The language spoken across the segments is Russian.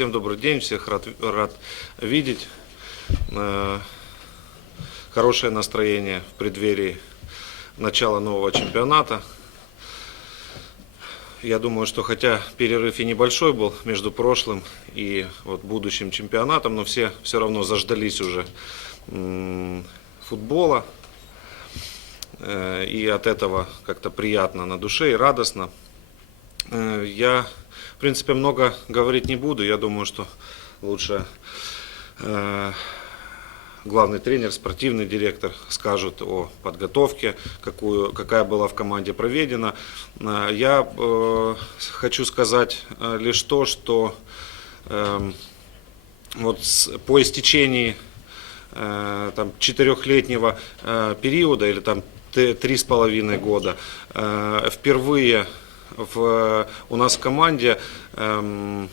Всем добрый день, всех рад, рад видеть. Э, Хорошее настроение в преддверии начала нового чемпионата. Я думаю, что хотя перерыв и небольшой был между прошлым и вот будущим чемпионатом, но все все равно заждались уже футбола. Э, И от этого как-то приятно на душе и радостно. Э, Я, в принципе, много говорить не буду. Я думаю, что лучше э, главный тренер, спортивный директор скажут о подготовке, какую, какая была в команде проведена. Э, Я э, хочу сказать лишь то, что вот по истечении там, четырехлетнего периода или там три с половиной года впервые в, у нас в команде эм,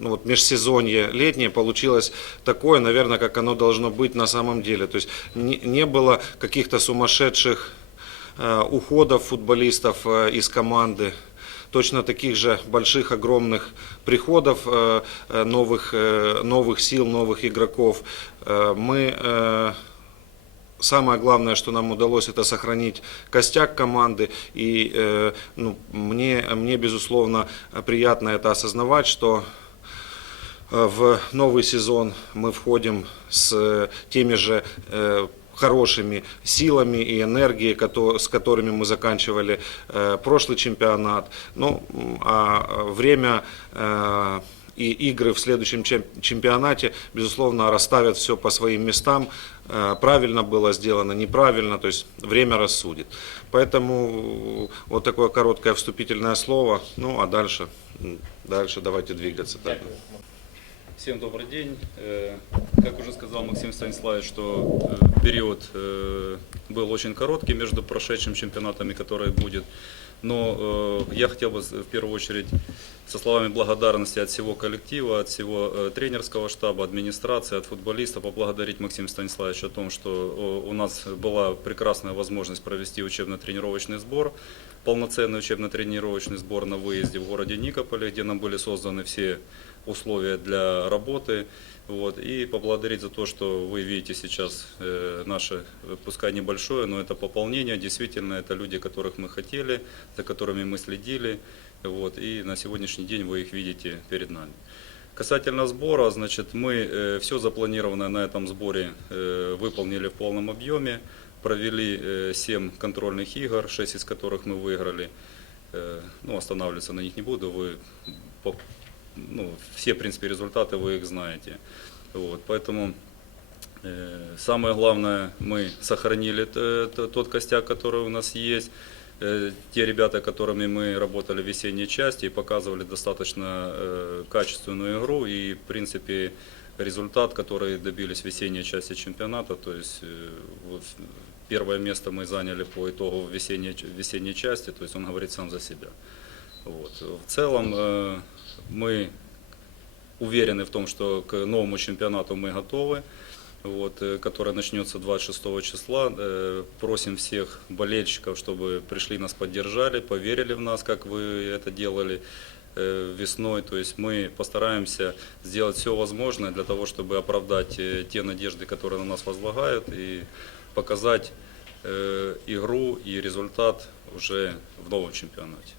ну вот межсезонье летнее получилось такое, наверное, как оно должно быть на самом деле. То есть не, не было каких-то сумасшедших э, уходов футболистов э, из команды, точно таких же больших, огромных приходов э, э, новых, э, новых сил, новых игроков. Э, Мы э, Самое главное, что нам удалось, это сохранить костяк команды. И э, ну, мне, мне, безусловно, приятно это осознавать, что э, в новый сезон мы входим с э, теми же хорошими силами и энергией, с которыми мы заканчивали прошлый чемпионат. Ну, а время и игры в следующем чем- чемпионате, безусловно, расставят все по своим местам. Э, Правильно было сделано, неправильно, то есть время рассудит. Поэтому вот такое короткое вступительное слово. Ну, а дальше, дальше давайте двигаться. Да. Всем добрый день. Э, Как уже сказал Максим Станиславович, что э, период э, был очень короткий между прошедшим чемпионатами, который будет. Но я хотел бы в первую очередь со словами благодарности от всего коллектива, от всего тренерского штаба, администрации, от футболистов поблагодарить Максима Станиславовича о том, что у нас была прекрасная возможность провести учебно-тренировочный сбор, полноценный учебно-тренировочный сбор на выезде в городе Никополе, где нам были созданы все условия для работы. Вот, и поблагодарить за то, что вы видите сейчас э, наше, э, пускай небольшое, но это пополнение. Действительно, это люди, которых мы хотели, за которыми мы следили. Вот, и на сегодняшний день вы их видите перед нами. Касательно сбора, значит, мы все запланированное на этом сборе э, выполнили в полном объеме. Провели 7 контрольных игр, 6 из которых мы выиграли. Э, Ну, останавливаться на них не буду, вы ну, все, в принципе, результаты вы их знаете. Вот, поэтому э, самое главное, мы сохранили тот костяк, который у нас есть. Э, Те ребята, которыми мы работали в весенней части, показывали достаточно э, качественную игру и, в принципе, результат, который добились весенней части чемпионата. То есть э, вот первое место мы заняли по итогу весенней, весенней части, то есть он говорит сам за себя. Вот. В целом э, мы уверены в том, что к новому чемпионату мы готовы, вот, э, который начнется 26 числа. Э, Просим всех болельщиков, чтобы пришли нас поддержали, поверили в нас, как вы это делали весной. То есть мы постараемся сделать все возможное для того, чтобы оправдать э, те надежды, которые на нас возлагают, и показать э, игру и результат уже в новом чемпионате.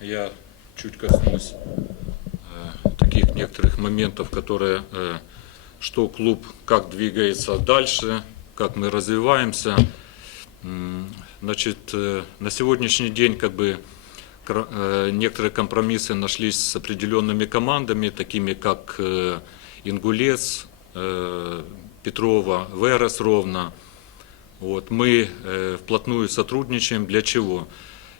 Я чуть коснусь э, таких некоторых моментов, которые, э, что клуб, как двигается дальше, как мы развиваемся. Значит, э, на сегодняшний день как бы э, некоторые компромиссы нашлись с определенными командами, такими как э, Ингулец, э, Петрова, Верес Ровно. Вот, мы э, вплотную сотрудничаем. Для чего?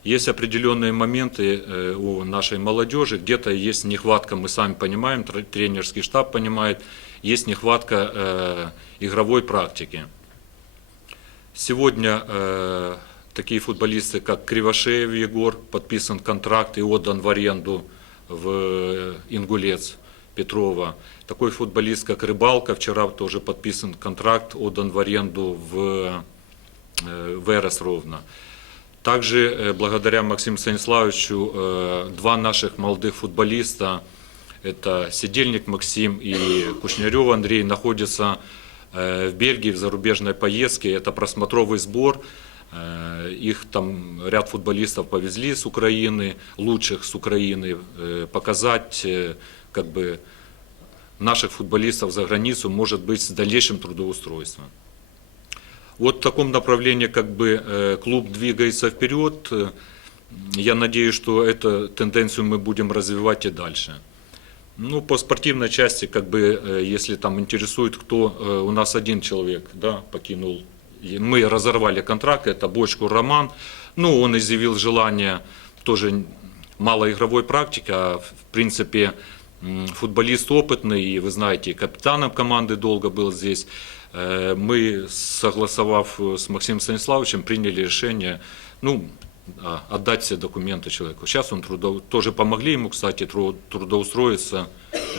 Есть определенные моменты э, у нашей молодежи, где-то есть нехватка, мы сами понимаем, тр- тренерский штаб понимает, есть нехватка э, игровой практики. Сегодня э, такие футболисты, как Кривошеев Егор, подписан контракт и отдан в аренду в э, Ингулец Петрова. Такой футболист, как Рыбалка, вчера тоже подписан контракт, отдан в аренду в э, Верес ровно. Также э, благодаря Максиму Станиславовичу два наших молодых футболиста это Сидельник Максим и Кушнярев Андрей, находятся в Бельгии в зарубежной поездке. Это просмотровый сбор. Э, Их там ряд футболистов повезли с Украины, лучших с Украины, э, показать э, как бы наших футболистов за границу, может быть, с дальнейшим трудоустройством. Вот в таком направлении как бы клуб двигается вперед. Я надеюсь, что эту тенденцию мы будем развивать и дальше. Ну, по спортивной части, как бы, если там интересует, кто у нас один человек, да, покинул И Мы разорвали контракт, это Бочку Роман. Ну, он изъявил желание тоже малоигровой практики, а в принципе м, футболист опытный, и вы знаете, капитаном команды долго был здесь. Э, Мы, согласовав э, с Максимом Станиславовичем, приняли решение, ну, а, отдать все документы человеку. Сейчас он трудо... тоже помогли ему, кстати, тру- трудоустроиться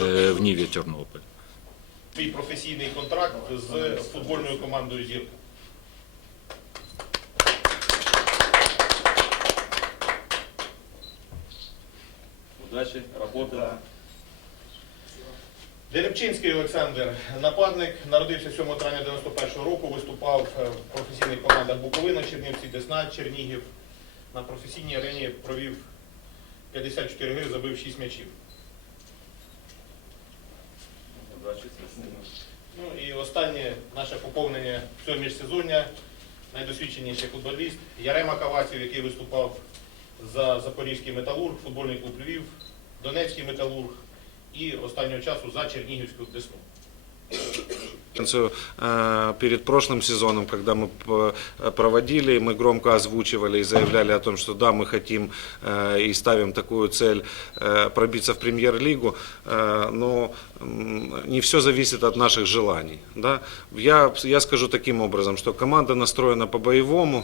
э, в Ниве Тернополь. Свій професійний контракт з футбольною командою Зірка. Удачи, работы. Деревчинський Олександр, нападник, народився 7 травня 91 року, виступав в професійних командах Буковина, Чернівці, Десна, Чернігів. На професійній арені провів 54 гри, забив 6 м'ячів. Ну і останнє наше поповнення цього міжсезоння, найдосвідченіший футболіст Ярема Каваців, який виступав за Запорізький металург, футбольний клуб Львів, Донецький металург і останнього часу за Чернігівську Десну. э, перед прошлым сезоном, когда мы п- проводили, мы громко озвучивали и заявляли о том, что да, мы хотим э, и ставим такую цель э, пробиться в премьер-лигу, э, но не все зависит от наших желаний. Да? Я, я скажу таким образом, что команда настроена по-боевому,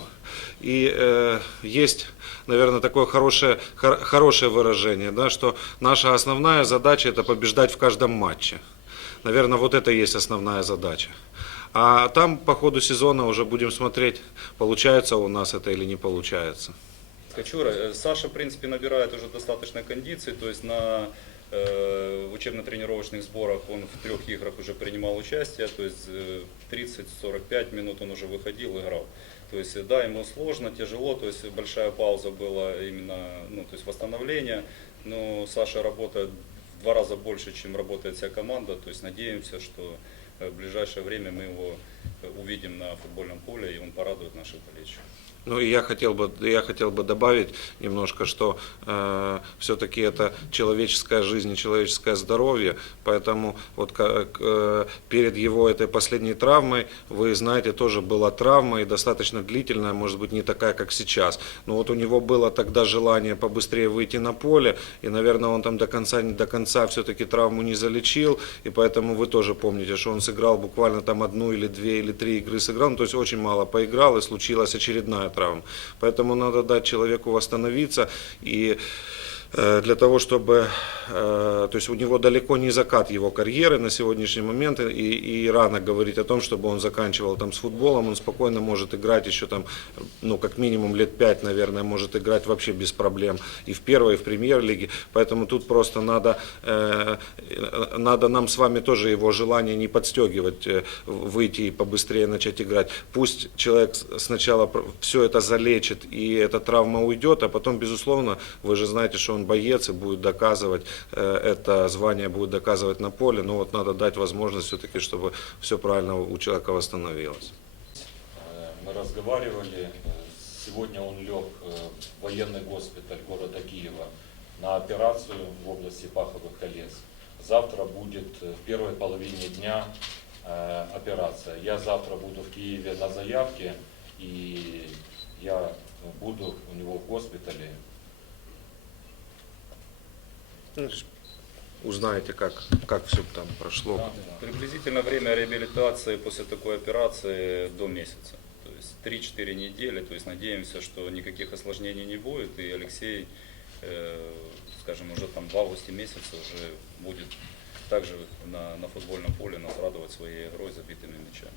и э, есть, наверное, такое хорошее, хор- хорошее выражение, да, что наша основная задача это побеждать в каждом матче. Наверное, вот это и есть основная задача. А там по ходу сезона уже будем смотреть, получается у нас это или не получается. Кочура, э, Саша, в принципе, набирает уже достаточно кондиций, то есть на э, учебно-тренировочных сборах он в трех играх уже принимал участие, то есть э, 30-45 минут он уже выходил, играл. То есть, э, да, ему сложно, тяжело, то есть большая пауза была именно, ну, то есть восстановление, но Саша работает два раза больше, чем работает вся команда, то есть надеемся, что э, в ближайшее время мы его э, увидим на футбольном поле и он порадует наших болельщиков. Ну и я хотел бы, я хотел бы добавить немножко, что э, все-таки это человеческая жизнь человеческое здоровье, поэтому вот ка- к- э, перед его этой последней травмой, вы знаете, тоже была травма и достаточно длительная, может быть не такая, как сейчас. Но вот у него было тогда желание побыстрее выйти на поле, и, наверное, он там до конца, не до конца все-таки травму не залечил, и поэтому вы тоже помните, что он сыграл буквально там одну или две или три игры сыграл, ну, то есть очень мало поиграл, и случилась очередная травма. Поэтому надо дать человеку восстановиться и для того, чтобы, э, то есть у него далеко не закат его карьеры на сегодняшний момент, и, и рано говорить о том, чтобы он заканчивал там с футболом, он спокойно может играть еще там, ну, как минимум лет пять, наверное, может играть вообще без проблем и в первой, и в премьер-лиге, поэтому тут просто надо, э, э, надо нам с вами тоже его желание не подстегивать, э, выйти и побыстрее начать играть. Пусть человек сначала все это залечит и эта травма уйдет, а потом, безусловно, вы же знаете, что он боец и будет доказывать, э, это звание будет доказывать на поле, но вот надо дать возможность все-таки, чтобы все правильно у человека восстановилось. Мы разговаривали, сегодня он лег э, в военный госпиталь города Киева на операцию в области паховых колец. Завтра будет э, в первой половине дня операция. Я завтра буду в Киеве на заявке, и я буду у него в госпитале. Узнаете, как, как все там прошло. Да. Приблизительно время реабилитации после такой операции до месяца. То есть 3-4 недели. То есть надеемся, что никаких осложнений не будет. И Алексей, э, скажем, уже там в августе месяце уже будет также на, на футбольном поле нас радовать своей игрой, забитыми мячами.